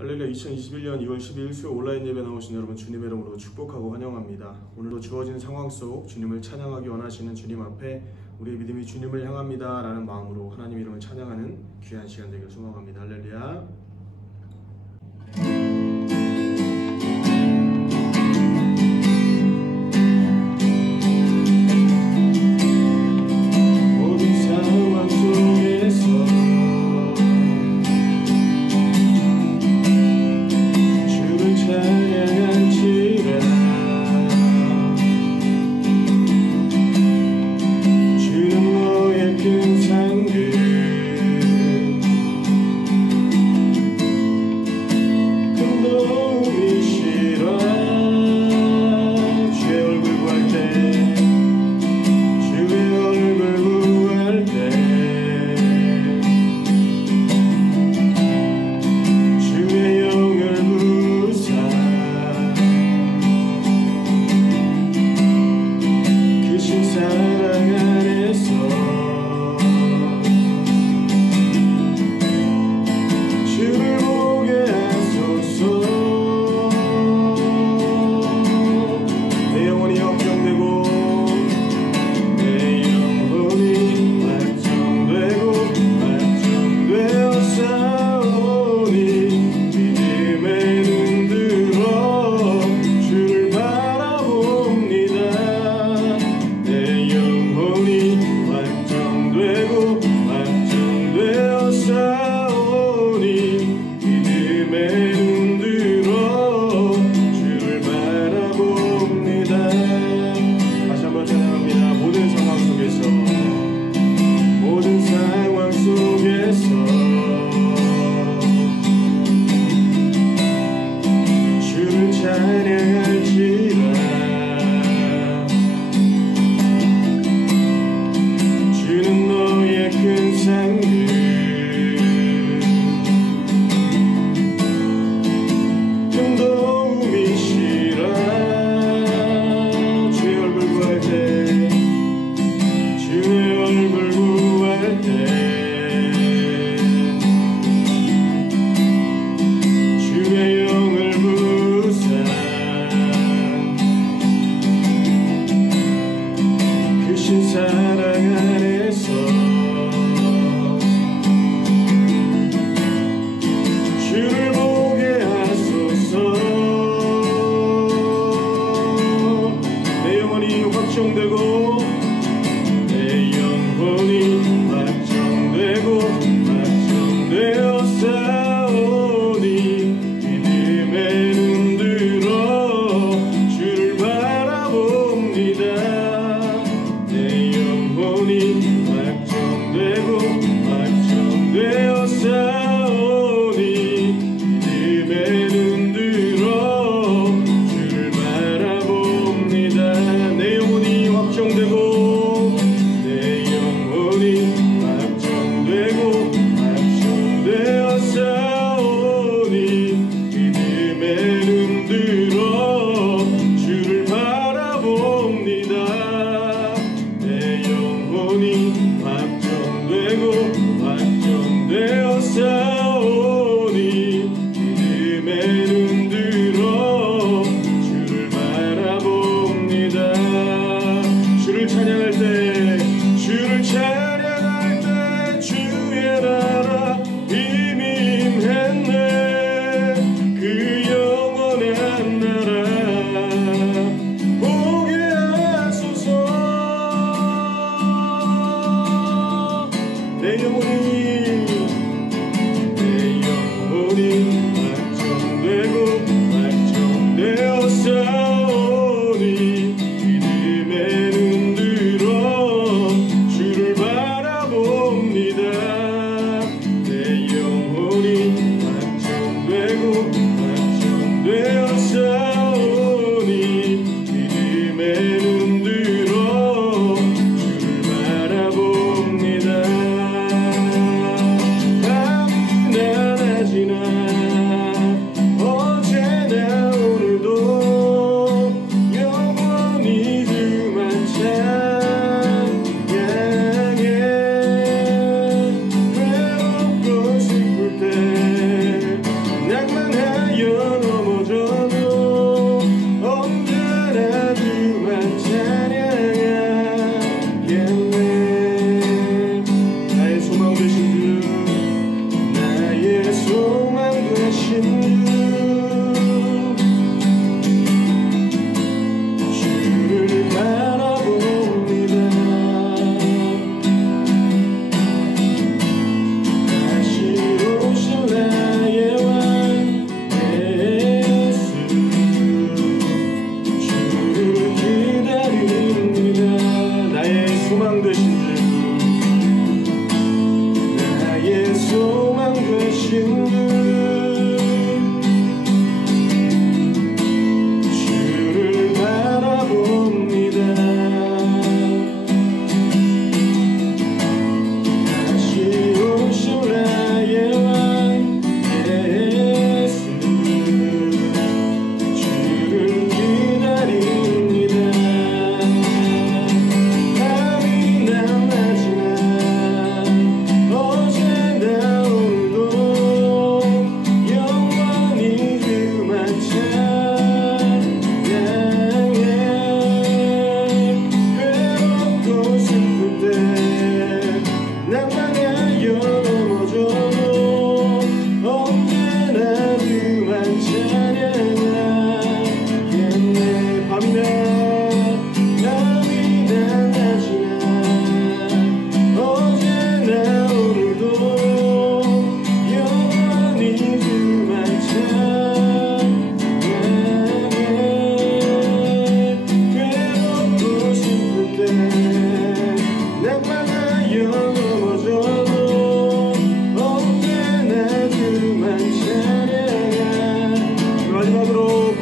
할렐루야. 2021년 2월 12일 수요 온라인 예배 나오신 여러분 주님의 이름으로 축복하고 환영합니다. 오늘도 주어진 상황 속 주님을 찬양하기 원하시는 주님 앞에 우리의 믿음이 주님을 향합니다 라는 마음으로 하나님 이름을 찬양하는 귀한 시간 되기를 소망합니다. 할렐루야. 모든 상황 속에서 주는 너의 큰 상급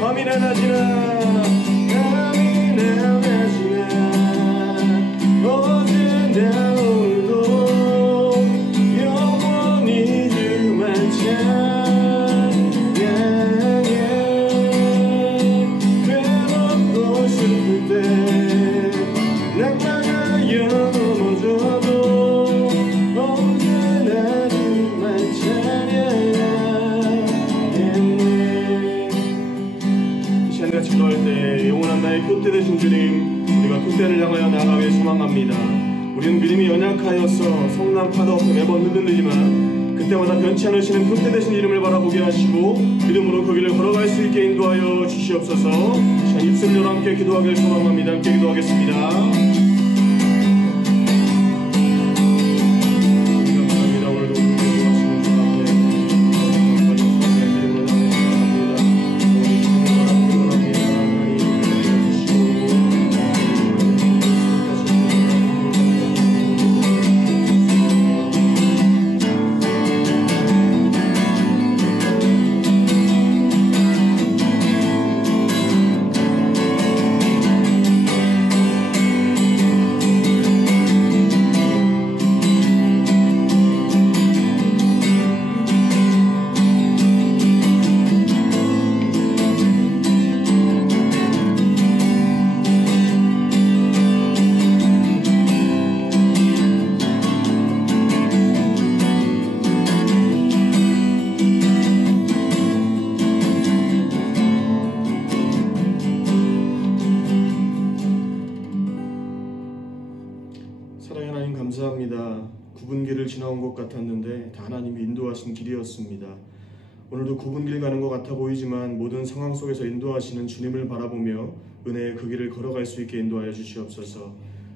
밤이나 낮이나 밤이나 낮이나 어제나 오늘도 영원히 주만 찬양해. 괴롭고 슬플 때 낙마하여 넘어져도 언제나 주만 찬양하겠네. 이 시간 같이 기도할 때 영원한 나의 표대 되신 주님, 우리가 표대를 향하여 나아가길 소망합니다. 우리는 믿음이 연약하여서 성난 파도 앞에 매번 흔들리지만 그때마다 변치 않으시는 표대 되신 이름을 바라보게 하시고 믿음으로 그 길을 걸어갈 수 있게 인도하여 주시옵소서. 시간 입술 열어 함께 기도하길 소망합니다. 함께 기도하겠습니다. 사랑의 하나님 감사합니다. 굽은 길을 지나온 것 같았는데 다 하나님이 인도하신 길이었습니다. 오늘도 굽은 길 가는 것 같아 보이지만 모든 상황 속에서 인도하시는 주님을 바라보며 은혜의 그 길을 걸어갈 수 있게 인도하여 주시옵소서.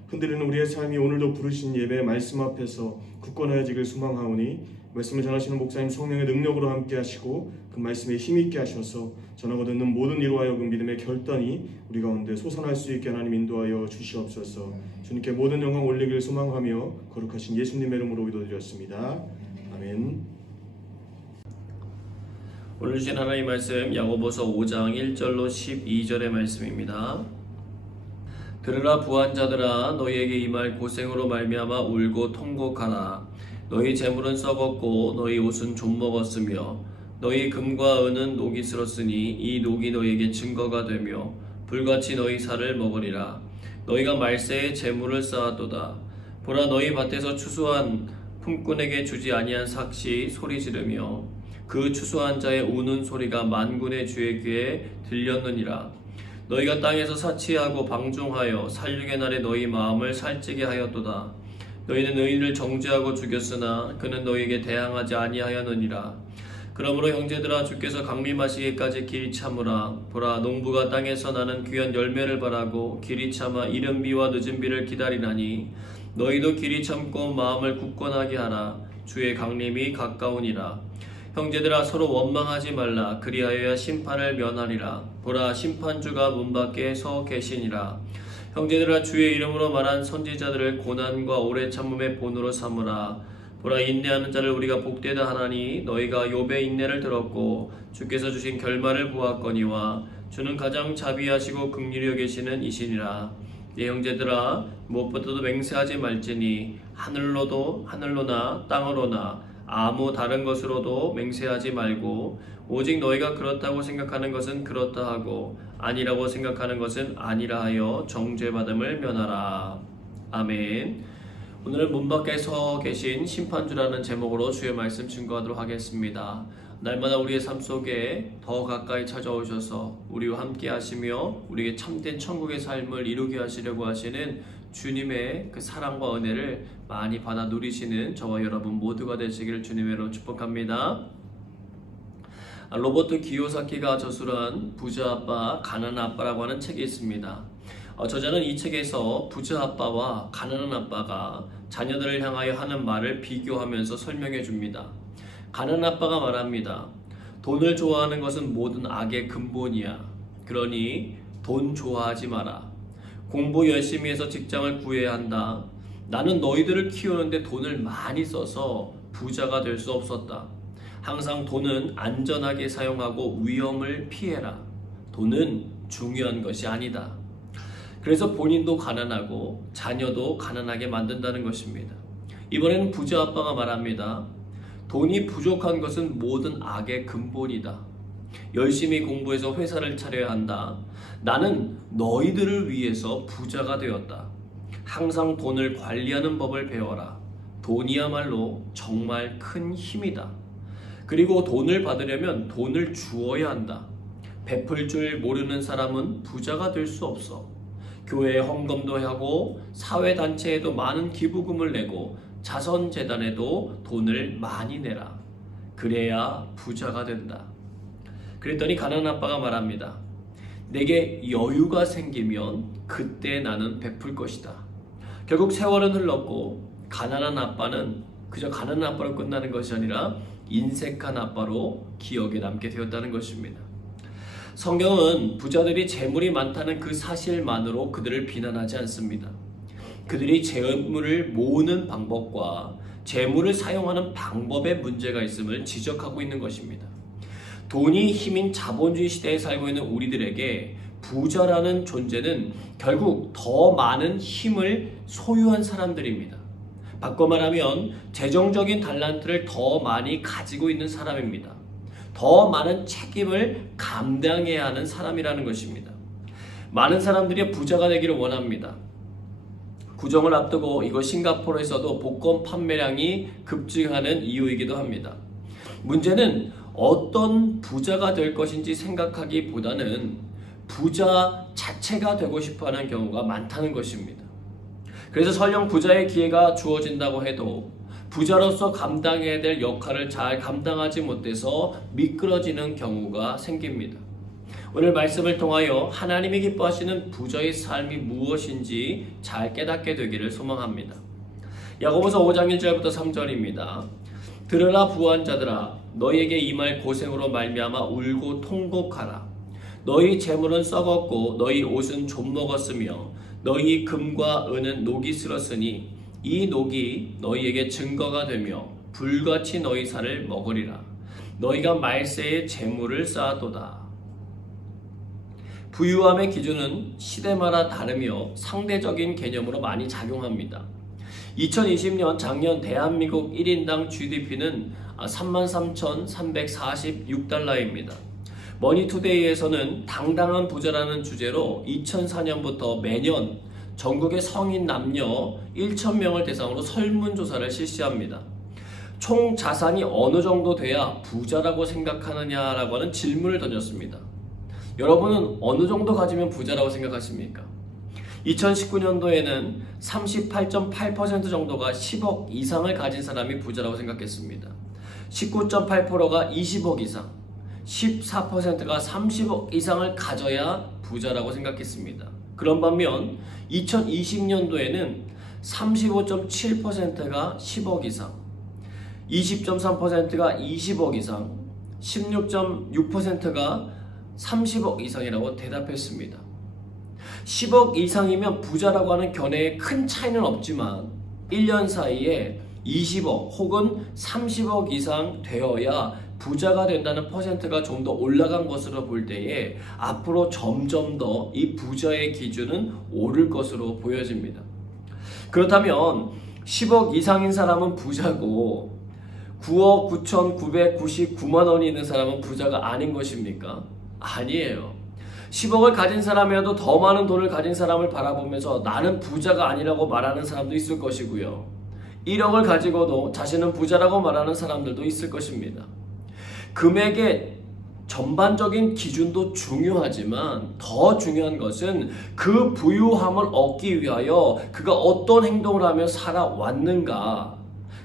흔들리는 우리의 삶이 오늘도 부르신 예배의 말씀 앞에서 굳건해지길 소망하오니 말씀을 전하시는 목사님 성령의 능력으로 함께 하시고 그 말씀에 힘있게 하셔서 전하고 듣는 모든 이로 하여금 믿음의 결단이 우리 가운데 솟아날 수 있게 하나님 인도하여 주시옵소서. 주님께 모든 영광 올리길 소망하며 거룩하신 예수님의 이름으로 기도드렸습니다. 아멘. 오늘 주신 하나님의 말씀 야고보서 5장 1절로 12절의 말씀입니다. 들으라 부한 자들아, 너희에게 임할 고생으로 말미암아 울고 통곡하라. 너희 재물은 썩었고 너희 옷은 좀 먹었으며 너희 금과 은은 녹이 슬었으니 이 녹이 너희에게 증거가 되며 불같이 너희 살을 먹으리라. 너희가 말세에 재물을 쌓았도다. 보라, 너희 밭에서 추수한 품꾼에게 주지 아니한 삭시 소리 지르며 그 추수한 자의 우는 소리가 만군의 주의 귀에 들렸느니라. 너희가 땅에서 사치하고 방종하여 살육의 날에 너희 마음을 살찌게 하였도다. 너희는 의인을 정죄하고 죽였으나 그는 너희에게 대항하지 아니하였느니라. 그러므로 형제들아, 주께서 강림하시기까지 길이 참으라. 보라, 농부가 땅에서 나는 귀한 열매를 바라고 길이 참아 이른 비와 늦은 비를 기다리나니 너희도 길이 참고 마음을 굳건하게 하라. 주의 강림이 가까우니라. 형제들아, 서로 원망하지 말라. 그리하여야 심판을 면하리라. 보라, 심판주가 문 밖에 서 계시니라. 형제들아, 주의 이름으로 말한 선지자들을 고난과 오래 참음의 본으로 삼으라. 보라, 인내하는 자를 우리가 복되다 하나니 너희가 욥의 인내를 들었고 주께서 주신 결말을 보았거니와 주는 가장 자비하시고 긍휼히 여기시는 이시니라. 예, 형제들아, 무엇보다도 맹세하지 말지니 하늘로나 땅으로나 아무 다른 것으로도 맹세하지 말고 오직 너희가 그렇다고 생각하는 것은 그렇다 하고 아니라고 생각하는 것은 아니라 하여 정죄받음을 면하라. 아멘. 오늘은 문 밖에 서 계신 심판주라는 제목으로 주의 말씀 증거하도록 하겠습니다. 날마다 우리의 삶 속에 더 가까이 찾아오셔서 우리와 함께 하시며 우리에게 참된 천국의 삶을 이루게 하시려고 하시는 주님의 그 사랑과 은혜를 많이 받아 누리시는 저와 여러분 모두가 되시기를 주님의 이름으로 축복합니다. 로버트 기요사키가 저술한 부자 아빠, 가난한 아빠라고 하는 책이 있습니다. 저자는 이 책에서 부자 아빠와 가난한 아빠가 자녀들을 향하여 하는 말을 비교하면서 설명해 줍니다. 가난한 아빠가 말합니다. 돈을 좋아하는 것은 모든 악의 근본이야. 그러니 돈 좋아하지 마라. 공부 열심히 해서 직장을 구해야 한다. 나는 너희들을 키우는데 돈을 많이 써서 부자가 될 수 없었다. 항상 돈은 안전하게 사용하고 위험을 피해라. 돈은 중요한 것이 아니다. 그래서 본인도 가난하고 자녀도 가난하게 만든다는 것입니다. 이번에는 부자 아빠가 말합니다. 돈이 부족한 것은 모든 악의 근본이다. 열심히 공부해서 회사를 차려야 한다. 나는 너희들을 위해서 부자가 되었다. 항상 돈을 관리하는 법을 배워라. 돈이야말로 정말 큰 힘이다. 그리고 돈을 받으려면 돈을 주어야 한다. 베풀 줄 모르는 사람은 부자가 될 수 없어. 교회에 헌금도 하고 사회단체에도 많은 기부금을 내고 자선재단에도 돈을 많이 내라. 그래야 부자가 된다. 그랬더니 가난한 아빠가 말합니다. 내게 여유가 생기면 그때 나는 베풀 것이다. 결국 세월은 흘렀고 가난한 아빠는 그저 가난한 아빠로 끝나는 것이 아니라 인색한 아빠로 기억에 남게 되었다는 것입니다. 성경은 부자들이 재물이 많다는 그 사실만으로 그들을 비난하지 않습니다. 그들이 재물을 모으는 방법과 재물을 사용하는 방법에 문제가 있음을 지적하고 있는 것입니다. 돈이 힘인 자본주의 시대에 살고 있는 우리들에게 부자라는 존재는 결국 더 많은 힘을 소유한 사람들입니다. 바꿔 말하면 재정적인 달란트를 더 많이 가지고 있는 사람입니다. 더 많은 책임을 감당해야 하는 사람이라는 것입니다. 많은 사람들이 부자가 되기를 원합니다. 구정을 앞두고 이곳 싱가포르에서도 복권 판매량이 급증하는 이유이기도 합니다. 문제는 어떤 부자가 될 것인지 생각하기보다는 부자 자체가 되고 싶어하는 경우가 많다는 것입니다. 그래서 설령 부자의 기회가 주어진다고 해도 부자로서 감당해야 될 역할을 잘 감당하지 못해서 미끄러지는 경우가 생깁니다. 오늘 말씀을 통하여 하나님이 기뻐하시는 부자의 삶이 무엇인지 잘 깨닫게 되기를 소망합니다. 야고보서 5장 1절부터 3절입니다. 들으라 부한자들아 너희에게 임할 고생으로 말미암아 울고 통곡하라. 너희 재물은 썩었고 너희 옷은 좀먹었으며 너희 금과 은은 녹이 슬었으니 이 녹이 너희에게 증거가 되며 불같이 너희 살을 먹으리라. 너희가 말세에 재물을 쌓았도다. 부유함의 기준은 시대마다 다르며 상대적인 개념으로 많이 작용합니다. 2020년 작년 대한민국 1인당 GDP는 33,346달러입니다. 머니투데이에서는 당당한 부자라는 주제로 2004년부터 매년 전국의 성인 남녀 1,000명을 대상으로 설문조사를 실시합니다. 총 자산이 어느 정도 돼야 부자라고 생각하느냐라고 하는 질문을 던졌습니다. 여러분은 어느 정도 가지면 부자라고 생각하십니까? 2019년도에는 38.8% 정도가 10억 이상을 가진 사람이 부자라고 생각했습니다. 19.8%가 20억 이상, 14%가 30억 이상을 가져야 부자라고 생각했습니다. 그런 반면 2020년도에는 35.7%가 10억 이상, 20.3%가 20억 이상, 16.6%가 30억 이상이라고 대답했습니다. 10억 이상이면 부자라고 하는 견해에 큰 차이는 없지만 1년 사이에 20억 혹은 30억 이상 되어야 부자가 된다는 퍼센트가 좀 더 올라간 것으로 볼 때에 앞으로 점점 더 이 부자의 기준은 오를 것으로 보여집니다. 그렇다면 10억 이상인 사람은 부자고 9억 9,999만 원이 있는 사람은 부자가 아닌 것입니까? 아니에요. 10억을 가진 사람이라도 더 많은 돈을 가진 사람을 바라보면서 나는 부자가 아니라고 말하는 사람도 있을 것이고요. 1억을 가지고도 자신은 부자라고 말하는 사람들도 있을 것입니다. 금액의 전반적인 기준도 중요하지만 더 중요한 것은 그 부유함을 얻기 위하여 그가 어떤 행동을 하며 살아왔는가,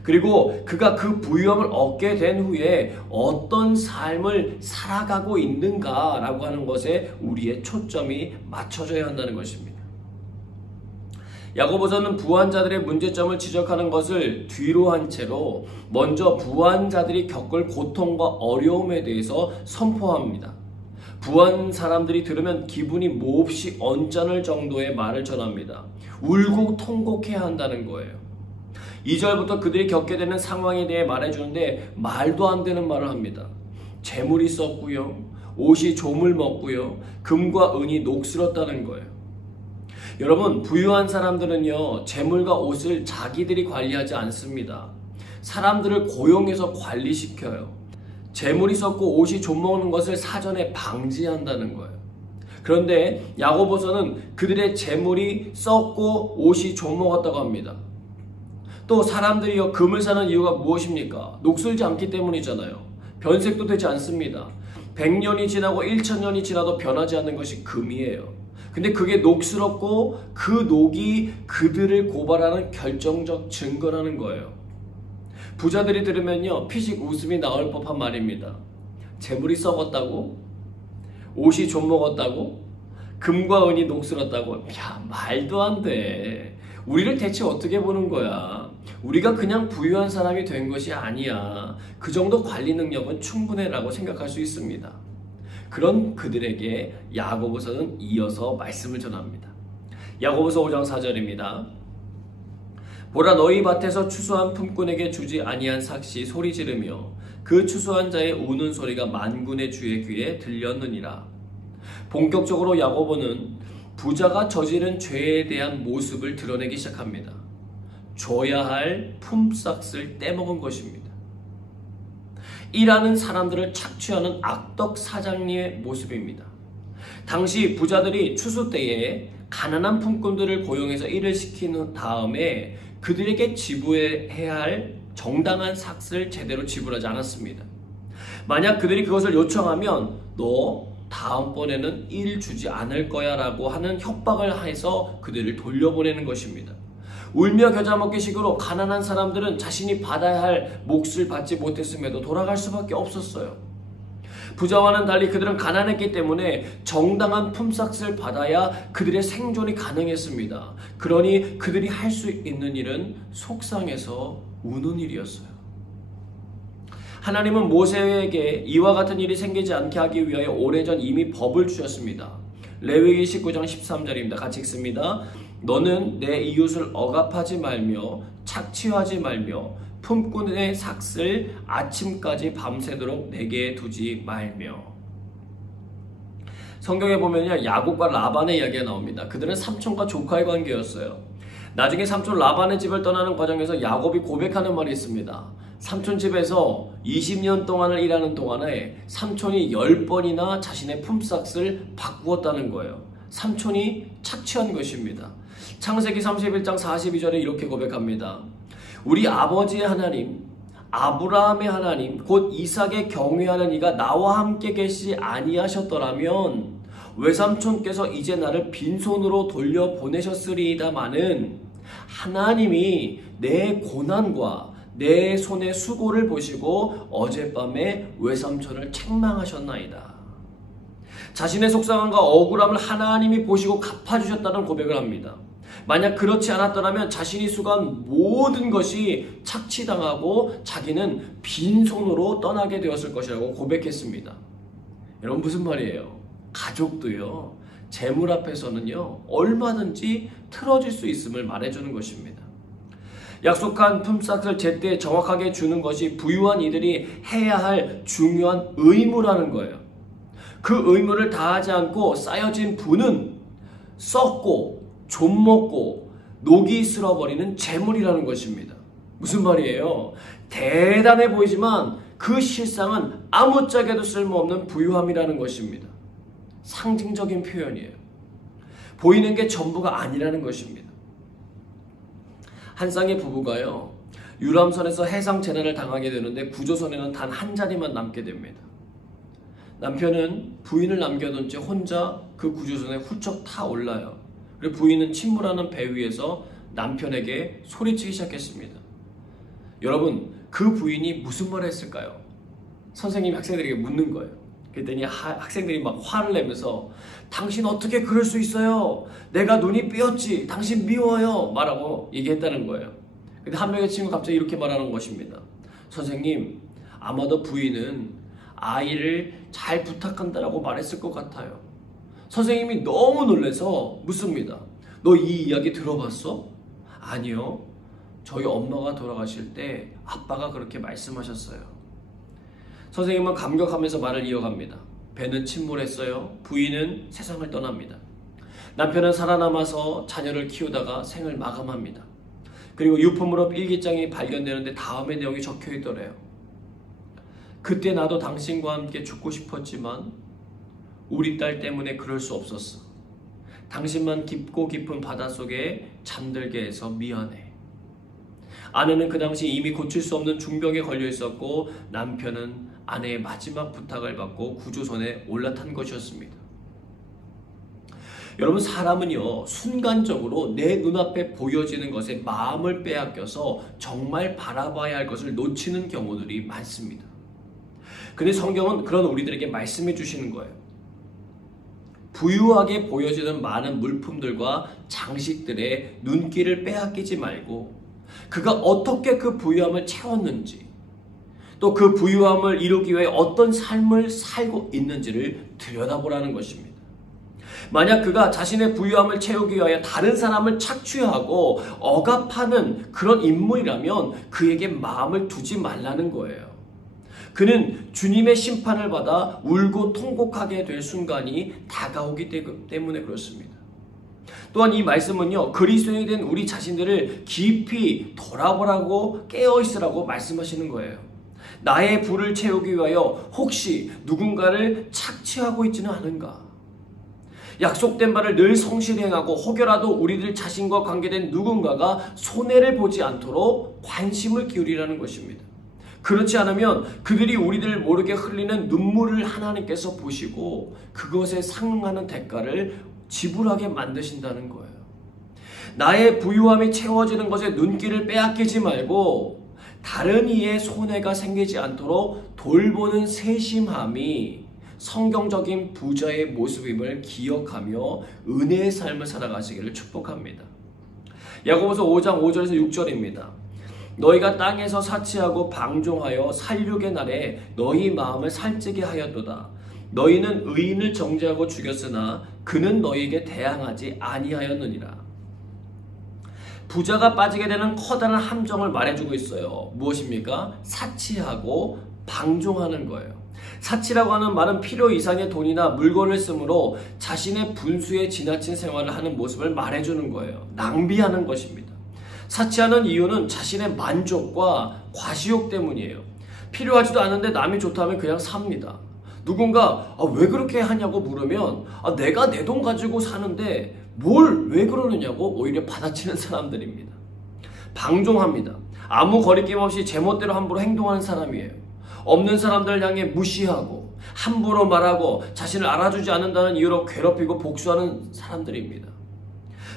그리고 그가 그 부유함을 얻게 된 후에 어떤 삶을 살아가고 있는가라고 하는 것에 우리의 초점이 맞춰져야 한다는 것입니다. 야고보서는 부한자들의 문제점을 지적하는 것을 뒤로 한 채로 먼저 부한자들이 겪을 고통과 어려움에 대해서 선포합니다. 부한 사람들이 들으면 기분이 몹시 언짢을 정도의 말을 전합니다. 울고 통곡해야 한다는 거예요. 2절부터 그들이 겪게 되는 상황에 대해 말해주는데 말도 안 되는 말을 합니다. 재물이 썩고요, 옷이 조물 먹고요, 금과 은이 녹슬었다는 거예요. 여러분, 부유한 사람들은요, 재물과 옷을 자기들이 관리하지 않습니다. 사람들을 고용해서 관리시켜요. 재물이 썩고 옷이 좀먹는 것을 사전에 방지한다는 거예요. 그런데 야고보서는 그들의 재물이 썩고 옷이 좀먹었다고 합니다. 또 사람들이요, 금을 사는 이유가 무엇입니까? 녹슬지 않기 때문이잖아요. 변색도 되지 않습니다. 100년이 지나고 1000년이 지나도 변하지 않는 것이 금이에요. 근데 그게 녹슬었고 그 녹이 그들을 고발하는 결정적 증거라는 거예요. 부자들이 들으면요, 피식 웃음이 나올 법한 말입니다. 재물이 썩었다고? 옷이 좀먹었다고? 금과 은이 녹슬었다고? 야, 말도 안 돼. 우리를 대체 어떻게 보는 거야? 우리가 그냥 부유한 사람이 된 것이 아니야. 그 정도 관리 능력은 충분해라고 생각할 수 있습니다. 그런 그들에게 야고보서는 이어서 말씀을 전합니다. 야고보서 5장 4절입니다. 보라, 너희 밭에서 추수한 품꾼에게 주지 아니한 삭시 소리 지르며 그 추수한 자의 우는 소리가 만군의 주의 귀에 들렸느니라. 본격적으로 야고보는 부자가 저지른 죄에 대한 모습을 드러내기 시작합니다. 줘야 할 품삯을 떼먹은 것입니다. 일하는 사람들을 착취하는 악덕 사장님의 모습입니다. 당시 부자들이 추수 때에 가난한 품꾼들을 고용해서 일을 시킨 다음에 그들에게 지불해야 할 정당한 삭스를 제대로 지불하지 않았습니다. 만약 그들이 그것을 요청하면 너 다음번에는 일 주지 않을 거야 라고 하는 협박을 해서 그들을 돌려보내는 것입니다. 울며 겨자 먹기 식으로 가난한 사람들은 자신이 받아야 할 몫을 받지 못했음에도 돌아갈 수밖에 없었어요. 부자와는 달리 그들은 가난했기 때문에 정당한 품삯을 받아야 그들의 생존이 가능했습니다. 그러니 그들이 할 수 있는 일은 속상해서 우는 일이었어요. 하나님은 모세에게 이와 같은 일이 생기지 않게 하기 위하여 오래전 이미 법을 주셨습니다. 레위기 19장 13절입니다. 같이 읽습니다. 너는 내 이웃을 억압하지 말며 착취하지 말며 품꾼의 삭슬 아침까지 밤새도록 내게 두지 말며. 성경에 보면요, 야곱과 라반의 이야기가 나옵니다. 그들은 삼촌과 조카의 관계였어요. 나중에 삼촌 라반의 집을 떠나는 과정에서 야곱이 고백하는 말이 있습니다. 삼촌 집에서 20년 동안을 일하는 동안에 삼촌이 10번이나 자신의 품삯을 바꾸었다는 거예요. 삼촌이 착취한 것입니다. 창세기 31장 42절에 이렇게 고백합니다. 우리 아버지의 하나님, 아브라함의 하나님, 곧 이삭의 경외하는 이가 나와 함께 계시지 아니하셨더라면 외삼촌께서 이제 나를 빈손으로 돌려보내셨으리이다마는 하나님이 내 고난과 내 손의 수고를 보시고 어젯밤에 외삼촌을 책망하셨나이다. 자신의 속상함과 억울함을 하나님이 보시고 갚아주셨다는 고백을 합니다. 만약 그렇지 않았더라면 자신이 수고한 모든 것이 착취당하고 자기는 빈손으로 떠나게 되었을 것이라고 고백했습니다. 여러분, 무슨 말이에요? 가족도요, 재물 앞에서는요, 얼마든지 틀어질 수 있음을 말해주는 것입니다. 약속한 품삯을 제때 정확하게 주는 것이 부유한 이들이 해야 할 중요한 의무라는 거예요. 그 의무를 다하지 않고 쌓여진 부는 썩고 좀먹고 녹이 쓸어버리는 재물이라는 것입니다. 무슨 말이에요? 대단해 보이지만 그 실상은 아무짝에도 쓸모없는 부유함이라는 것입니다. 상징적인 표현이에요. 보이는 게 전부가 아니라는 것입니다. 한 쌍의 부부가요, 유람선에서 해상 재난을 당하게 되는데 구조선에는 단 한 자리만 남게 됩니다. 남편은 부인을 남겨둔 채 혼자 그 구조선에 훌쩍 타 올라요. 그리고 부인은 침몰하는 배 위에서 남편에게 소리치기 시작했습니다. 여러분, 그 부인이 무슨 말을 했을까요? 선생님이 학생들에게 묻는 거예요. 그랬더니 학생들이 막 화를 내면서 당신 어떻게 그럴 수 있어요? 내가 눈이 삐었지. 당신 미워요. 말하고 얘기했다는 거예요. 근데 한 명의 친구가 갑자기 이렇게 말하는 것입니다. 선생님, 아마도 부인은 아이를 잘 부탁한다라고 말했을 것 같아요. 선생님이 너무 놀라서 묻습니다. 너 이 이야기 들어봤어? 아니요. 저희 엄마가 돌아가실 때 아빠가 그렇게 말씀하셨어요. 선생님은 감격하면서 말을 이어갑니다. 배는 침몰했어요. 부인은 세상을 떠납니다. 남편은 살아남아서 자녀를 키우다가 생을 마감합니다. 그리고 유품으로 일기장이 발견되는데 다음의 내용이 적혀 있더래요. 그때 나도 당신과 함께 죽고 싶었지만 우리 딸 때문에 그럴 수 없었어. 당신만 깊고 깊은 바닷속에 잠들게 해서 미안해. 아내는 그 당시 이미 고칠 수 없는 중병에 걸려 있었고 남편은 아내의 마지막 부탁을 받고 구조선에 올라탄 것이었습니다. 여러분, 사람은요 순간적으로 내 눈앞에 보여지는 것에 마음을 빼앗겨서 정말 바라봐야 할 것을 놓치는 경우들이 많습니다. 근데 성경은 그런 우리들에게 말씀해 주시는 거예요. 부유하게 보여지는 많은 물품들과 장식들의 눈길을 빼앗기지 말고 그가 어떻게 그 부유함을 채웠는지, 또 그 부유함을 이루기 위해 어떤 삶을 살고 있는지를 들여다보라는 것입니다. 만약 그가 자신의 부유함을 채우기 위하여 다른 사람을 착취하고 억압하는 그런 인물이라면 그에게 마음을 두지 말라는 거예요. 그는 주님의 심판을 받아 울고 통곡하게 될 순간이 다가오기 때문에 그렇습니다. 또한 이 말씀은요, 그리스도인이 된 우리 자신들을 깊이 돌아보라고 깨어있으라고 말씀하시는 거예요. 나의 부를 채우기 위하여 혹시 누군가를 착취하고 있지는 않은가? 약속된 바를 늘 성실히 행하고 혹여라도 우리들 자신과 관계된 누군가가 손해를 보지 않도록 관심을 기울이라는 것입니다. 그렇지 않으면 그들이 우리들 모르게 흘리는 눈물을 하나님께서 보시고 그것에 상응하는 대가를 지불하게 만드신다는 거예요. 나의 부유함이 채워지는 것에 눈길을 빼앗기지 말고 다른 이의 손해가 생기지 않도록 돌보는 세심함이 성경적인 부자의 모습임을 기억하며 은혜의 삶을 살아가시기를 축복합니다. 야고보서 5장 5절에서 6절입니다. 너희가 땅에서 사치하고 방종하여 살육의 날에 너희 마음을 살찌게 하였도다. 너희는 의인을 정죄하고 죽였으나 그는 너희에게 대항하지 아니하였느니라. 부자가 빠지게 되는 커다란 함정을 말해주고 있어요. 무엇입니까? 사치하고 방종하는 거예요. 사치라고 하는 말은 필요 이상의 돈이나 물건을 쓰므로 자신의 분수에 지나친 생활을 하는 모습을 말해주는 거예요. 낭비하는 것입니다. 사치하는 이유는 자신의 만족과 과시욕 때문이에요. 필요하지도 않은데 남이 좋다면 그냥 삽니다. 누군가 왜 그렇게 하냐고 물으면 내가 내 돈 가지고 사는데 뭘 왜 그러느냐고 오히려 받아치는 사람들입니다. 방종합니다. 아무 거리낌 없이 제멋대로 함부로 행동하는 사람이에요. 없는 사람들을 향해 무시하고 함부로 말하고 자신을 알아주지 않는다는 이유로 괴롭히고 복수하는 사람들입니다.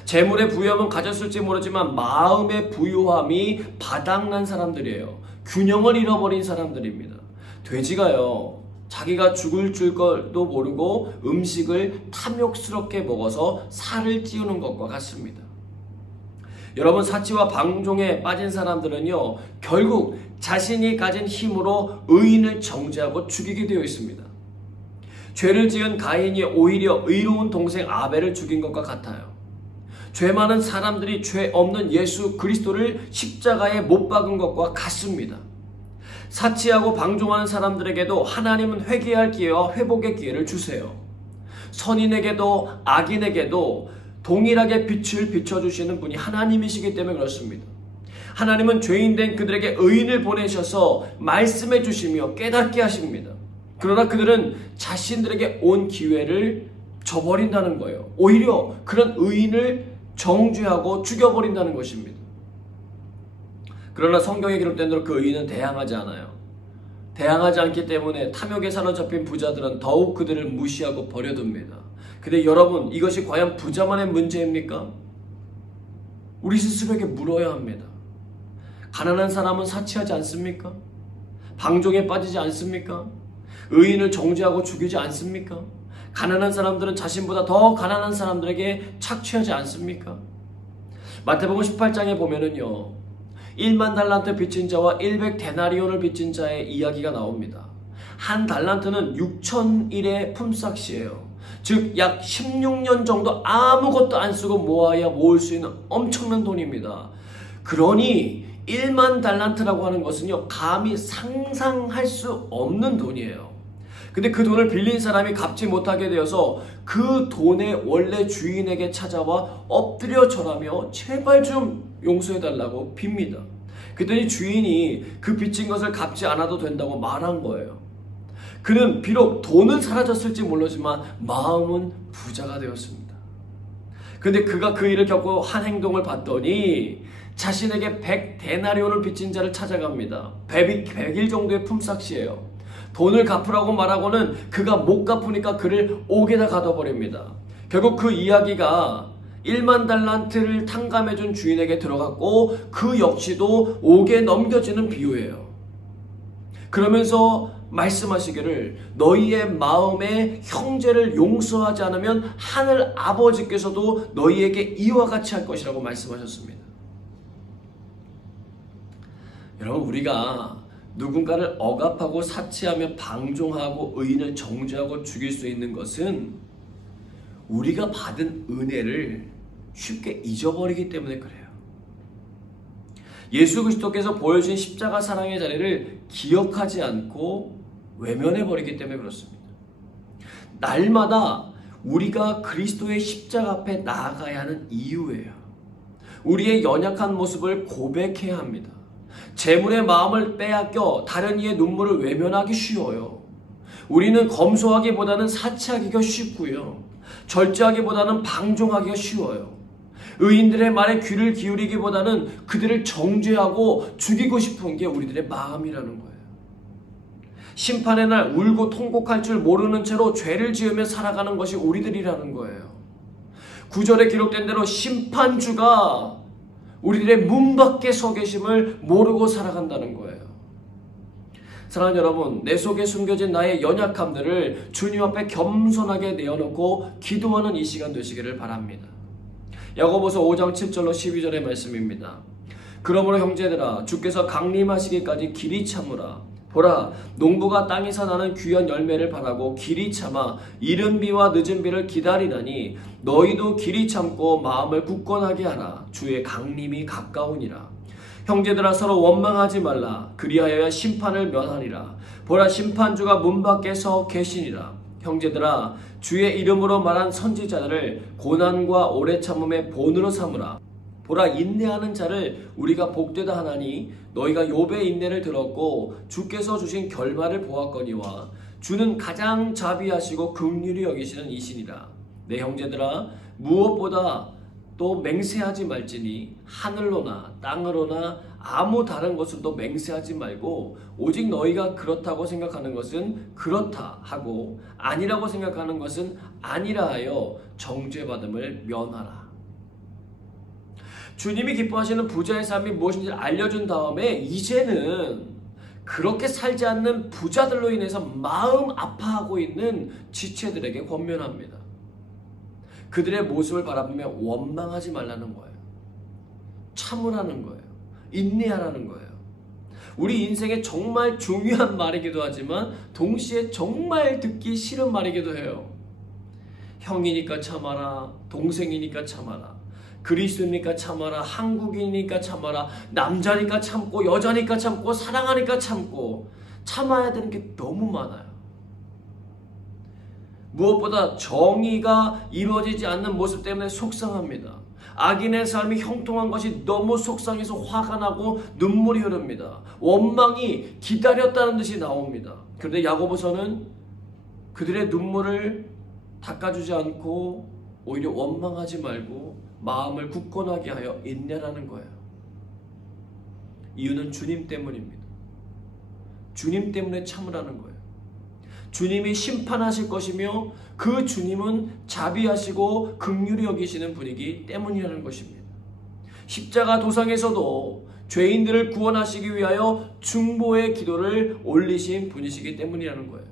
재물의 부유함은 가졌을지 모르지만 마음의 부유함이 바닥난 사람들이에요. 균형을 잃어버린 사람들입니다. 돼지가요, 자기가 죽을 줄도 모르고 음식을 탐욕스럽게 먹어서 살을 찌우는 것과 같습니다. 여러분, 사치와 방종에 빠진 사람들은요, 결국 자신이 가진 힘으로 의인을 정죄하고 죽이게 되어 있습니다. 죄를 지은 가인이 오히려 의로운 동생 아벨을 죽인 것과 같아요. 죄 많은 사람들이 죄 없는 예수 그리스도를 십자가에 못 박은 것과 같습니다. 사치하고 방종하는 사람들에게도 하나님은 회개할 기회와 회복의 기회를 주세요. 선인에게도 악인에게도 동일하게 빛을 비춰주시는 분이 하나님이시기 때문에 그렇습니다. 하나님은 죄인된 그들에게 의인을 보내셔서 말씀해 주시며 깨닫게 하십니다. 그러나 그들은 자신들에게 온 기회를 저버린다는 거예요. 오히려 그런 의인을 정죄하고 죽여버린다는 것입니다. 그러나 성경에 기록된 대로 그 의인은 대항하지 않아요. 대항하지 않기 때문에 탐욕에 사로잡힌 부자들은 더욱 그들을 무시하고 버려둡니다. 근데 여러분, 이것이 과연 부자만의 문제입니까? 우리 스스로에게 물어야 합니다. 가난한 사람은 사치하지 않습니까? 방종에 빠지지 않습니까? 의인을 정죄하고 죽이지 않습니까? 가난한 사람들은 자신보다 더 가난한 사람들에게 착취하지 않습니까? 마태복음 18장에 보면은요, 1만 달란트 빚진 자와 100데나리온을 빚진 자의 이야기가 나옵니다. 한 달란트는 6,000일의 품삯이에요. 즉 약 16년 정도 아무것도 안 쓰고 모아야 모을 수 있는 엄청난 돈입니다. 그러니 1만 달란트라고 하는 것은요, 감히 상상할 수 없는 돈이에요. 근데 그 돈을 빌린 사람이 갚지 못하게 되어서 그 돈의 원래 주인에게 찾아와 엎드려 절하며 제발 좀 용서해달라고 빕니다. 그랬더니 주인이 그 빚진 것을 갚지 않아도 된다고 말한 거예요. 그는 비록 돈은 사라졌을지 모르지만 마음은 부자가 되었습니다. 근데 그가 그 일을 겪고 한 행동을 봤더니 자신에게 100데나리온을 빚진 자를 찾아갑니다. 100일 정도의 품삯이에요. 돈을 갚으라고 말하고는 그가 못 갚으니까 그를 옥에다 가둬버립니다. 결국 그 이야기가 1만 달란트를 탕감해준 주인에게 들어갔고 그 역시도 옥에 넘겨지는 비유예요. 그러면서 말씀하시기를 너희의 마음에 형제를 용서하지 않으면 하늘 아버지께서도 너희에게 이와 같이 할 것이라고 말씀하셨습니다. 여러분, 우리가 누군가를 억압하고 사치하며 방종하고 의인을 정죄하고 죽일 수 있는 것은 우리가 받은 은혜를 쉽게 잊어버리기 때문에 그래요. 예수 그리스도께서 보여주신 십자가 사랑의 자리를 기억하지 않고 외면해버리기 때문에 그렇습니다. 날마다 우리가 그리스도의 십자가 앞에 나아가야 하는 이유예요. 우리의 연약한 모습을 고백해야 합니다. 재물의 마음을 빼앗겨 다른 이의 눈물을 외면하기 쉬워요. 우리는 검소하기보다는 사치하기가 쉽고요. 절제하기보다는 방종하기가 쉬워요. 의인들의 말에 귀를 기울이기보다는 그들을 정죄하고 죽이고 싶은 게 우리들의 마음이라는 거예요. 심판의 날 울고 통곡할 줄 모르는 채로 죄를 지으며 살아가는 것이 우리들이라는 거예요. 9절에 기록된 대로 심판주가 우리들의 문 밖에 서 계심을 모르고 살아간다는 거예요. 사랑하는 여러분, 내 속에 숨겨진 나의 연약함들을 주님 앞에 겸손하게 내어놓고 기도하는 이 시간 되시기를 바랍니다. 야고보서 5장 7절로 12절의 말씀입니다. 그러므로 형제들아, 주께서 강림하시기까지 길이 참으라. 보라, 농부가 땅에서 나는 귀한 열매를 바라고 길이 참아 이른 비와 늦은 비를 기다리나니 너희도 길이 참고 마음을 굳건하게 하라. 주의 강림이 가까우니라. 형제들아, 서로 원망하지 말라. 그리하여야 심판을 면하리라. 보라, 심판주가 문 밖에 서 계시니라. 형제들아, 주의 이름으로 말한 선지자들을 고난과 오래 참음의 본으로 삼으라. 보라, 인내하는 자를 우리가 복되다 하나니 너희가 욥의 인내를 들었고 주께서 주신 결말을 보았거니와 주는 가장 자비하시고 긍휼히 여기시는 이시니라. 내 형제들아, 무엇보다 또 맹세하지 말지니 하늘로나 땅으로나 아무 다른 것으로도 맹세하지 말고 오직 너희가 그렇다고 생각하는 것은 그렇다 하고 아니라고 생각하는 것은 아니라 하여 정죄받음을 면하라. 주님이 기뻐하시는 부자의 삶이 무엇인지 알려준 다음에 이제는 그렇게 살지 않는 부자들로 인해서 마음 아파하고 있는 지체들에게 권면합니다. 그들의 모습을 바라보며 원망하지 말라는 거예요. 참으라는 거예요. 인내하라는 거예요. 우리 인생에 정말 중요한 말이기도 하지만 동시에 정말 듣기 싫은 말이기도 해요. 형이니까 참아라. 동생이니까 참아라. 그리스도니까 참아라. 한국인이니까 참아라. 남자니까 참고 여자니까 참고 사랑하니까 참고 참아야 되는 게 너무 많아요. 무엇보다 정의가 이루어지지 않는 모습 때문에 속상합니다. 악인의 삶이 형통한 것이 너무 속상해서 화가 나고 눈물이 흐릅니다. 원망이 기다렸다는 듯이 나옵니다. 그런데 야고보서는 그들의 눈물을 닦아주지 않고 오히려 원망하지 말고 마음을 굳건하게 하여 인내라는 거예요. 이유는 주님 때문입니다. 주님 때문에 참으라는 거예요. 주님이 심판하실 것이며 그 주님은 자비하시고 긍휼히 여기시는 분이기 때문이라는 것입니다. 십자가 도상에서도 죄인들을 구원하시기 위하여 중보의 기도를 올리신 분이시기 때문이라는 거예요.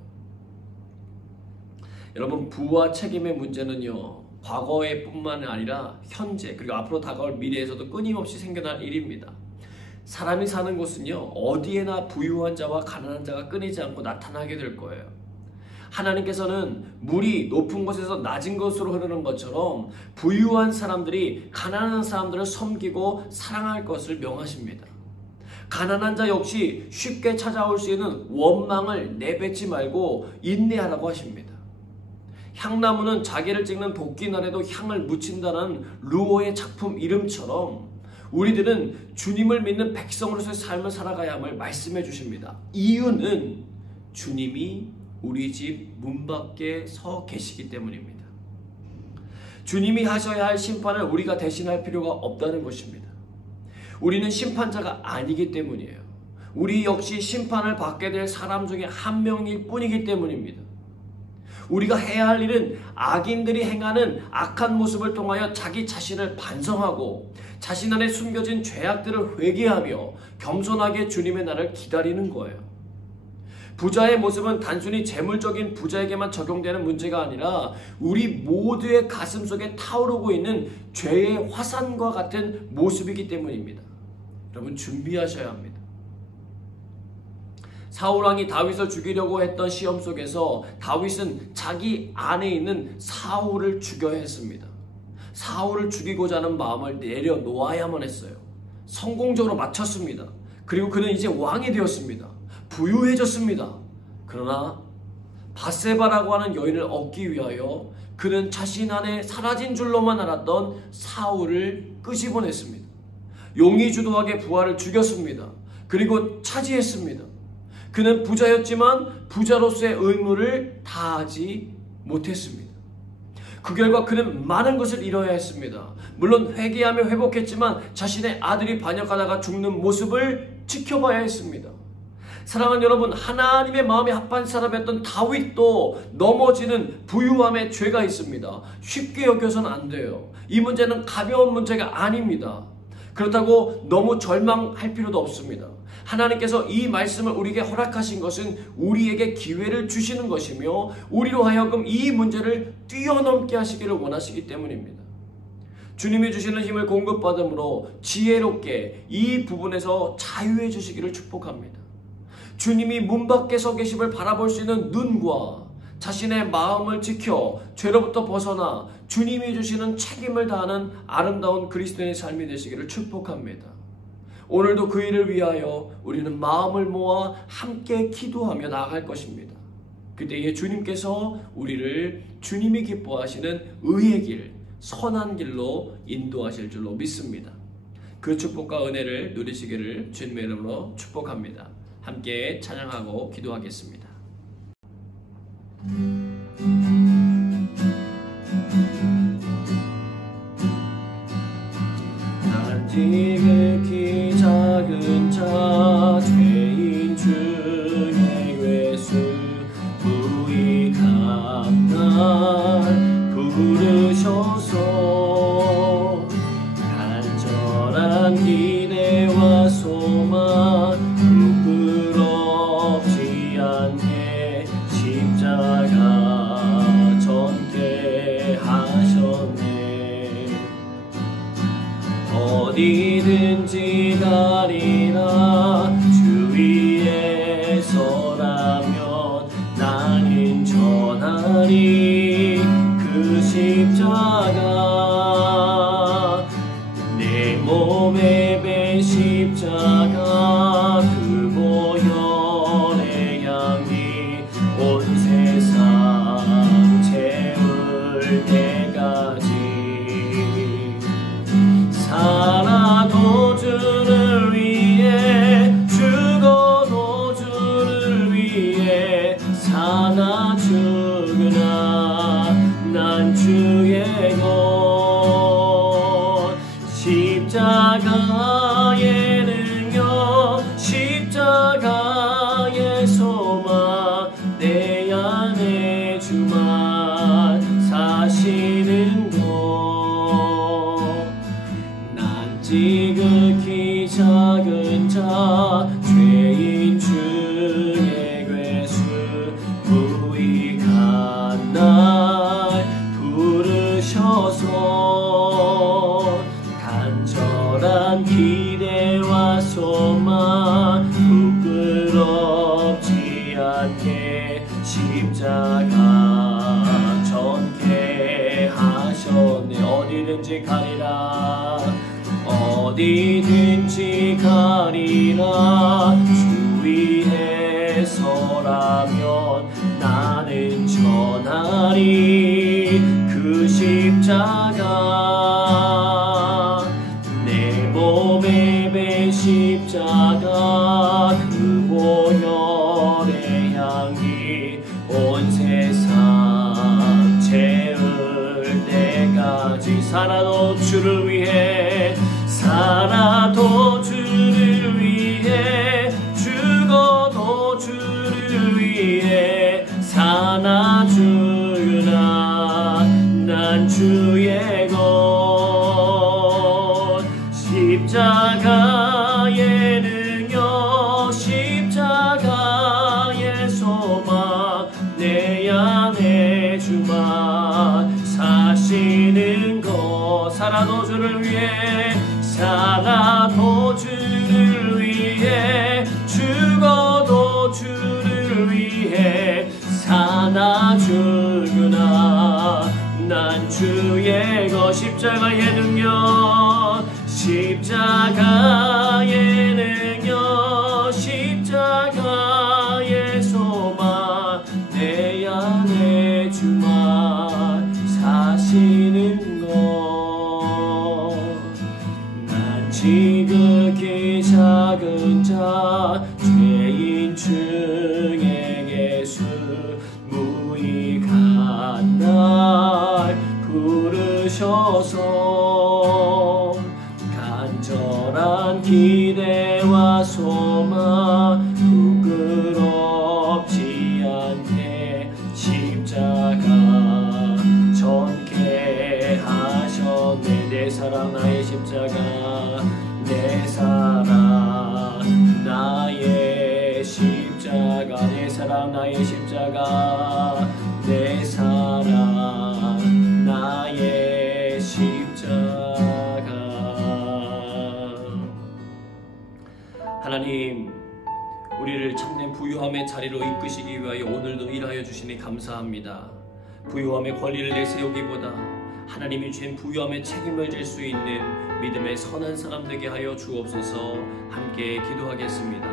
여러분, 부와 책임의 문제는요, 과거에 뿐만 아니라 현재 그리고 앞으로 다가올 미래에서도 끊임없이 생겨날 일입니다. 사람이 사는 곳은요, 어디에나 부유한 자와 가난한 자가 끊이지 않고 나타나게 될 거예요. 하나님께서는 물이 높은 곳에서 낮은 곳으로 흐르는 것처럼 부유한 사람들이 가난한 사람들을 섬기고 사랑할 것을 명하십니다. 가난한 자 역시 쉽게 찾아올 수 있는 원망을 내뱉지 말고 인내하라고 하십니다. 향나무는 자기를 찍는 도끼날에도 향을 묻힌다는 루오의 작품 이름처럼 우리들은 주님을 믿는 백성으로서의 삶을 살아가야 함을 말씀해 주십니다. 이유는 주님이 우리 집 문 밖에 서 계시기 때문입니다. 주님이 하셔야 할 심판을 우리가 대신할 필요가 없다는 것입니다. 우리는 심판자가 아니기 때문이에요. 우리 역시 심판을 받게 될 사람 중에 한 명일 뿐이기 때문입니다. 우리가 해야 할 일은 악인들이 행하는 악한 모습을 통하여 자기 자신을 반성하고 자신 안에 숨겨진 죄악들을 회개하며 겸손하게 주님의 날을 기다리는 거예요. 부자의 모습은 단순히 재물적인 부자에게만 적용되는 문제가 아니라 우리 모두의 가슴 속에 타오르고 있는 죄의 화산과 같은 모습이기 때문입니다. 여러분 준비하셔야 합니다. 사울왕이 다윗을 죽이려고 했던 시험 속에서 다윗은 자기 안에 있는 사울을 죽여야 했습니다. 사울을 죽이고자 하는 마음을 내려놓아야만 했어요. 성공적으로 마쳤습니다. 그리고 그는 이제 왕이 되었습니다. 부유해졌습니다. 그러나 밧세바라고 하는 여인을 얻기 위하여 그는 자신 안에 사라진 줄로만 알았던 사울을 끄집어냈습니다. 용이 주도하게 부하를 죽였습니다. 그리고 차지했습니다. 그는 부자였지만 부자로서의 의무를 다하지 못했습니다. 그 결과 그는 많은 것을 잃어야 했습니다. 물론 회개하며 회복했지만 자신의 아들이 반역하다가 죽는 모습을 지켜봐야 했습니다. 사랑하는 여러분, 하나님의 마음에 합한 사람이었던 다윗도 넘어지는 부유함의 죄가 있습니다. 쉽게 여겨서는 안 돼요. 이 문제는 가벼운 문제가 아닙니다. 그렇다고 너무 절망할 필요도 없습니다. 하나님께서 이 말씀을 우리에게 허락하신 것은 우리에게 기회를 주시는 것이며 우리로 하여금 이 문제를 뛰어넘게 하시기를 원하시기 때문입니다. 주님이 주시는 힘을 공급받음으로 지혜롭게 이 부분에서 자유해 주시기를 축복합니다. 주님이 문 밖에 서 계심을 바라볼 수 있는 눈과 자신의 마음을 지켜 죄로부터 벗어나 주님이 주시는 책임을 다하는 아름다운 그리스도인의 삶이 되시기를 축복합니다. 오늘도 그 일을 위하여 우리는 마음을 모아 함께 기도하며 나아갈 것입니다. 그때에 주님께서 우리를 주님이 기뻐하시는 의의 길, 선한 길로 인도하실 줄로 믿습니다. 그 축복과 은혜를 누리시기를 주님의 이름으로 축복합니다. 함께 찬양하고 기도하겠습니다. 난 지극히 작은 자 죄인 중에 괴수 무익한 날 부르셔서 간절한 기대와 소망 부끄럽지 않게 십자가 전개 하셨네. 어디든지 가리라 주 위에 서라면 나는 전하리 그 십자가 내 몸에 배 십자가 그 보혈의 향이 온 세상 채울 때까지 살아도 주를 위해 죽어도 주를 위해 사나 죽으나 난 주의 것 십자가의 능력 십자가의 소망 내 안에 주만 사시는 것 난 지극히 작은 자 죄인 중에 괴수 무익한 날 부르셔서 간절한 기대와 소망 부끄럽지 않게 십자가 전개하셨네. 어디든지 가리라 어디든지 가리라. 주 위에 서라면 나는 전하리. 그 십자가 내 몸에 매 십자가 그 보혈의 향기 온 세상 채울 때까지 살아도 주를 위해 살아도 주를 위해 죽어도 주를 위해 사나 죽으나 난 주의 것. 십자가의 능력 십자가의 소망 내 안에 주만 사시는 것. 살아도 주를 위해 살아도 주를 위해 죽어도 주를 위해 사나 죽으나 난 주의 것. 십자가의 능력 십자가의 능력 십자가의 소망 내 안에 주만 사시는 것. 난 지극히 작은 자 죄인 중에 예수 무익한 날 부르셔서 간절한 기대와 소망 부끄럽지 않게 십자가 전케 하셨네. 내 사랑 나의 십자가 내 사랑 나의 십자가 내 사랑 나의 십자가 내 사랑 나의 십자가. 하나님, 우리를 참된 부유함의 자리로 이끄시기 위하여 오늘도 일하여 주시니 감사합니다. 부유함의 권리를 내세우기보다 하나님이 주신 부유함의 책임을 질 수 있는 믿음의 선한 사람 되게 하여 주옵소서. 함께 기도하겠습니다.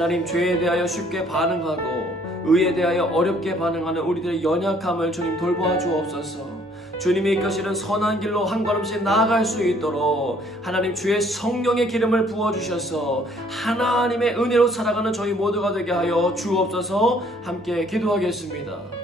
하나님, 죄에 대하여 쉽게 반응하고 의에 대하여 어렵게 반응하는 우리들의 연약함을 주님 돌보아 주옵소서. 주님이 이끄시는 선한 길로 한 걸음씩 나아갈 수 있도록 하나님, 주의 성령의 기름을 부어주셔서 하나님의 은혜로 살아가는 저희 모두가 되게 하여 주옵소서. 함께 기도하겠습니다.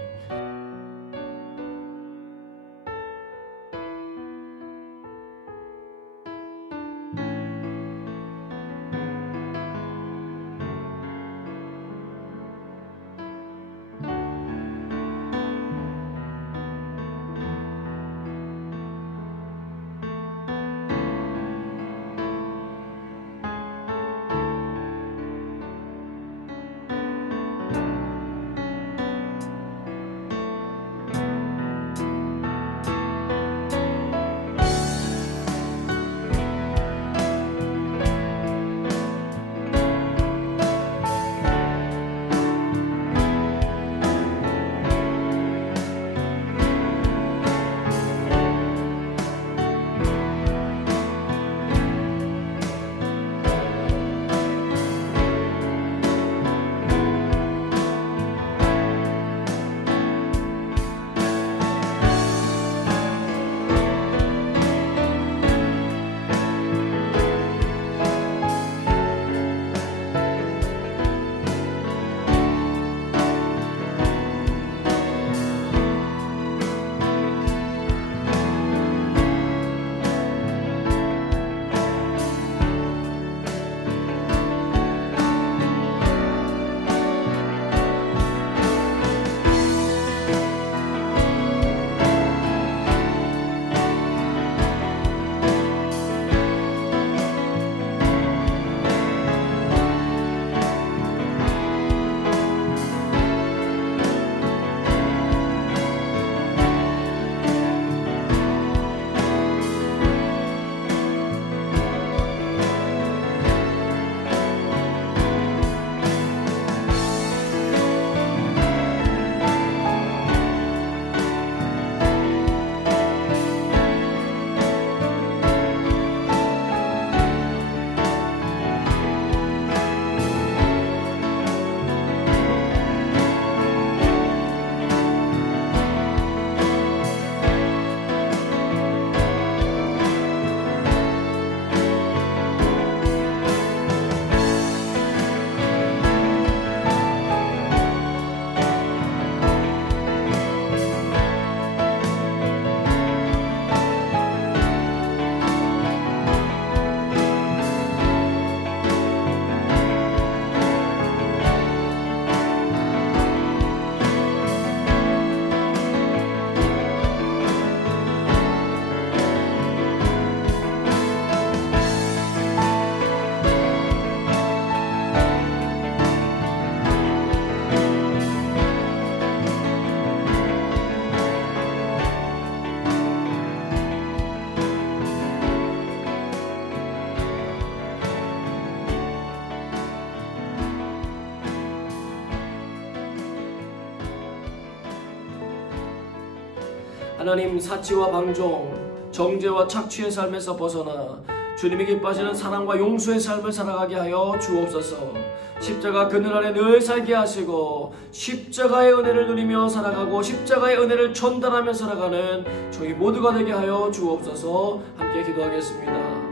하나님, 사치와 방종, 정죄와 착취의 삶에서 벗어나 주님이 기뻐하시는 사랑과 용서의 삶을 살아가게 하여 주옵소서. 십자가 그늘 아래 늘 살게 하시고 십자가의 은혜를 누리며 살아가고 십자가의 은혜를 전달하며 살아가는 저희 모두가 되게 하여 주옵소서. 함께 기도하겠습니다.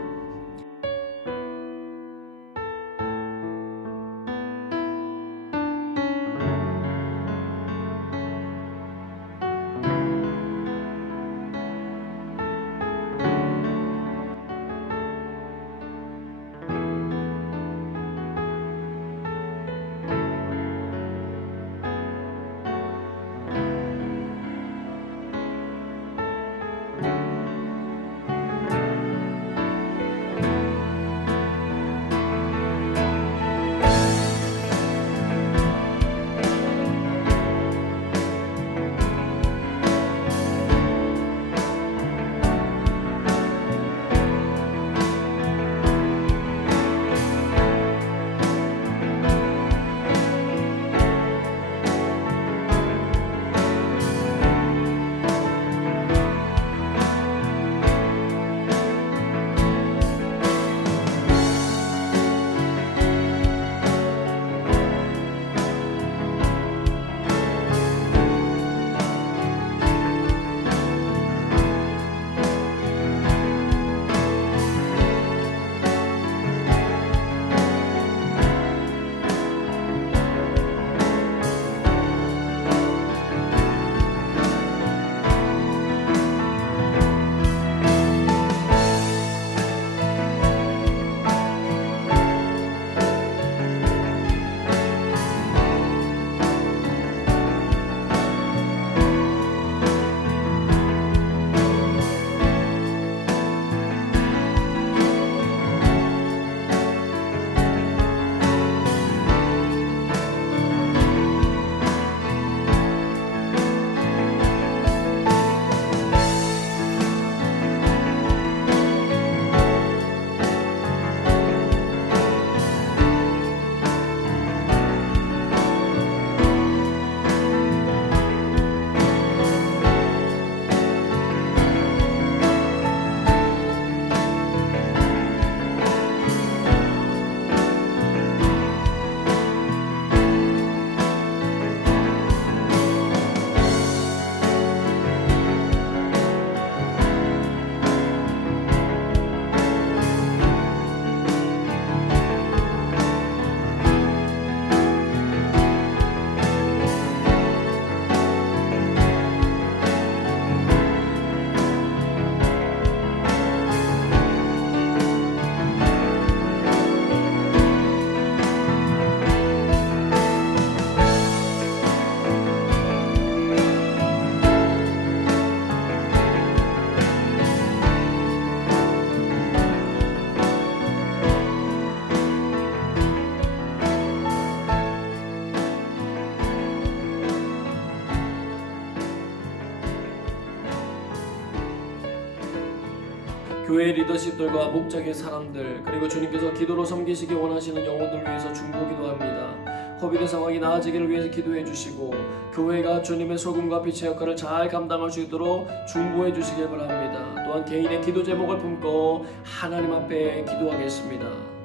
교회 리더십들과 목장의 사람들, 그리고 주님께서 기도로 섬기시기 원하시는 영혼들을 위해서 중보기도 합니다. 코비드 상황이 나아지기를 위해서 기도해 주시고 교회가 주님의 소금과 빛의 역할을 잘 감당할 수 있도록 중보해 주시길 바랍니다. 또한 개인의 기도 제목을 품고 하나님 앞에 기도하겠습니다.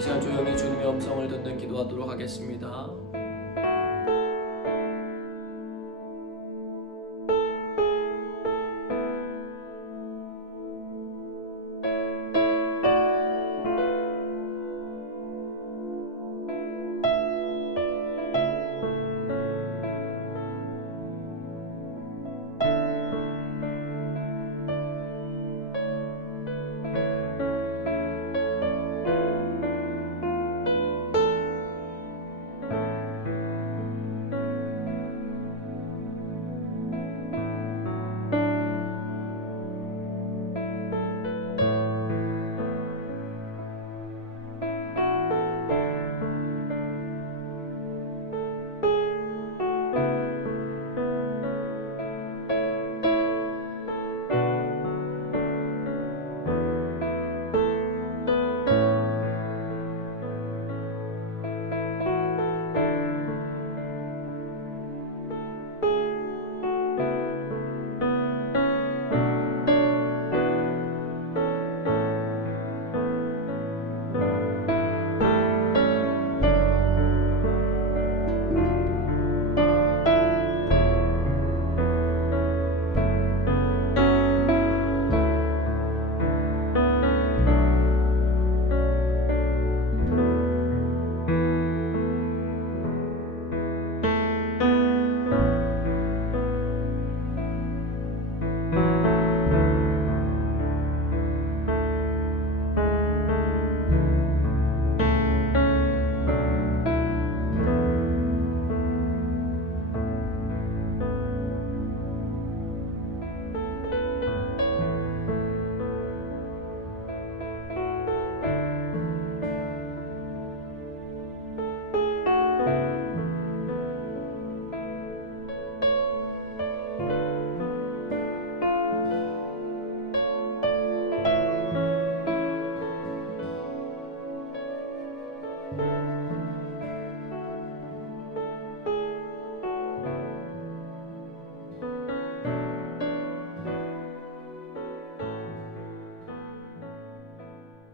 이 시간 조용히 주님의 음성을 듣는 기도하도록 하겠습니다.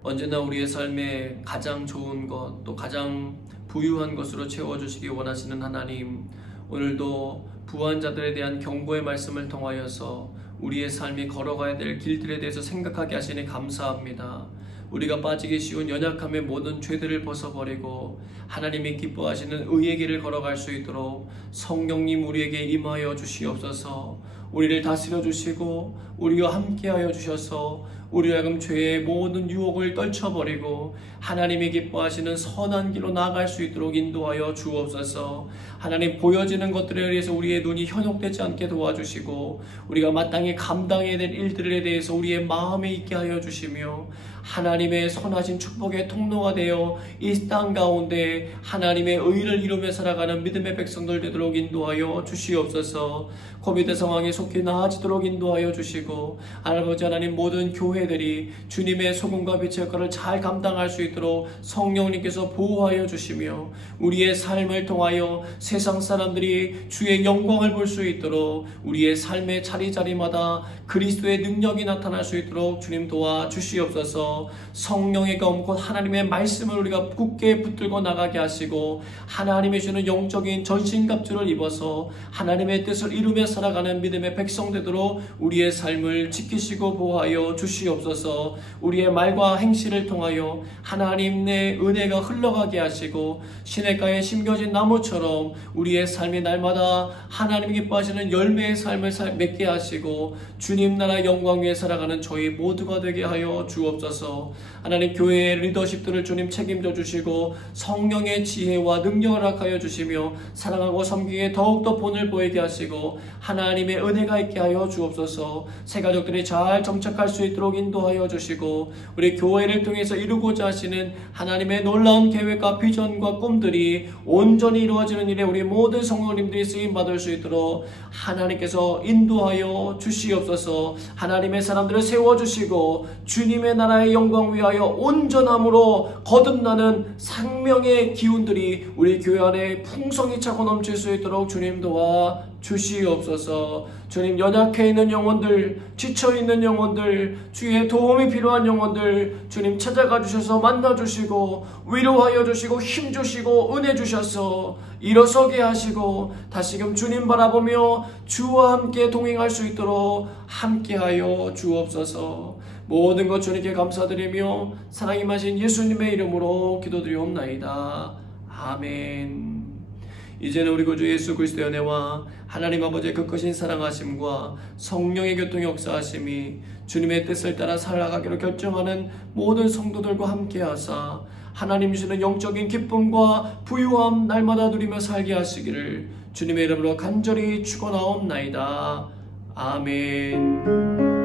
언제나 우리의 삶에 가장 좋은 것, 또 가장 부유한 것으로 채워주시기 원하시는 하나님, 오늘도 부한 자들에 대한 경고의 말씀을 통하여서 우리의 삶이 걸어가야 될 길들에 대해서 생각하게 하시니 감사합니다. 우리가 빠지기 쉬운 연약함의 모든 죄들을 벗어버리고 하나님이 기뻐하시는 의의 길을 걸어갈 수 있도록 성령님 우리에게 임하여 주시옵소서. 우리를 다스려 주시고 우리와 함께하여 주셔서 우리와 하여금 죄의 모든 유혹을 떨쳐버리고 하나님이 기뻐하시는 선한 길로 나아갈 수 있도록 인도하여 주옵소서. 하나님, 보여지는 것들에 의해서 우리의 눈이 현혹되지 않게 도와주시고 우리가 마땅히 감당해야 될 일들에 대해서 우리의 마음에 있게 하여 주시며 하나님의 선하신 축복의 통로가 되어 이 땅 가운데 하나님의 의를 이루며 살아가는 믿음의 백성들 되도록 인도하여 주시옵소서. 코비드 상황에 속히 나아지도록 인도하여 주시고 아버지 하나님, 모든 교회들이 주님의 소금과 빛의 역할을 잘 감당할 수 있도록 성령님께서 보호하여 주시며 우리의 삶을 통하여 세상 사람들이 주의 영광을 볼 수 있도록 우리의 삶의 자리자리마다 그리스도의 능력이 나타날 수 있도록 주님 도와주시옵소서. 성령의 검 곧 하나님의 말씀을 우리가 굳게 붙들고 나가게 하시고 하나님의 주는 영적인 전신갑주를 입어서 하나님의 뜻을 이루며 살아가는 믿음의 백성 되도록 우리의 삶을 지키시고 보호하여 주시옵소서. 우리의 말과 행실을 통하여 하나님의 은혜가 흘러가게 하시고 시냇가에 심겨진 나무처럼 우리의 삶이 날마다 하나님이 기뻐하시는 열매의 삶을 맺게 하시고 주님 나라 영광 위에 살아가는 저희 모두가 되게 하여 주옵소서. 하나님, 교회의 리더십들을 주님 책임져 주시고 성령의 지혜와 능력을 허락하여 주시며 사랑하고 섬기기에 더욱더 본을 보이게 하시고 하나님의 은혜가 있게 하여 주옵소서. 새 가족들이 잘 정착할 수 있도록 인도하여 주시고 우리 교회를 통해서 이루고자 하시는 하나님의 놀라운 계획과 비전과 꿈들이 온전히 이루어지는 일에 우리 모든 성도님들이 쓰임받을 수 있도록 하나님께서 인도하여 주시옵소서. 하나님의 사람들을 세워주시고 주님의 나라의 영광 위하여 온전함으로 거듭나는 생명의 기운들이 우리 교회 안에 풍성히 차고 넘칠 수 있도록 주님 도와 주시옵소서. 주님, 연약해 있는 영혼들, 지쳐 있는 영혼들, 주의 도움이 필요한 영혼들 주님 찾아가 주셔서 만나 주시고 위로하여 주시고 힘 주시고 은혜 주셔서 일어서게 하시고 다시금 주님 바라보며 주와 함께 동행할 수 있도록 함께하여 주옵소서. 모든 것 주님께 감사드리며 사랑이 마신 예수님의 이름으로 기도드리옵나이다. 아멘. 이제는 우리 구주 예수 그리스도의 은혜와 하나님 아버지의 그 크신 사랑하심과 성령의 교통 역사하심이 주님의 뜻을 따라 살아가기로 결정하는 모든 성도들과 함께하사 하나님 주시는 영적인 기쁨과 부유함 날마다 누리며 살게 하시기를 주님의 이름으로 간절히 축원하옵나이다. 아멘.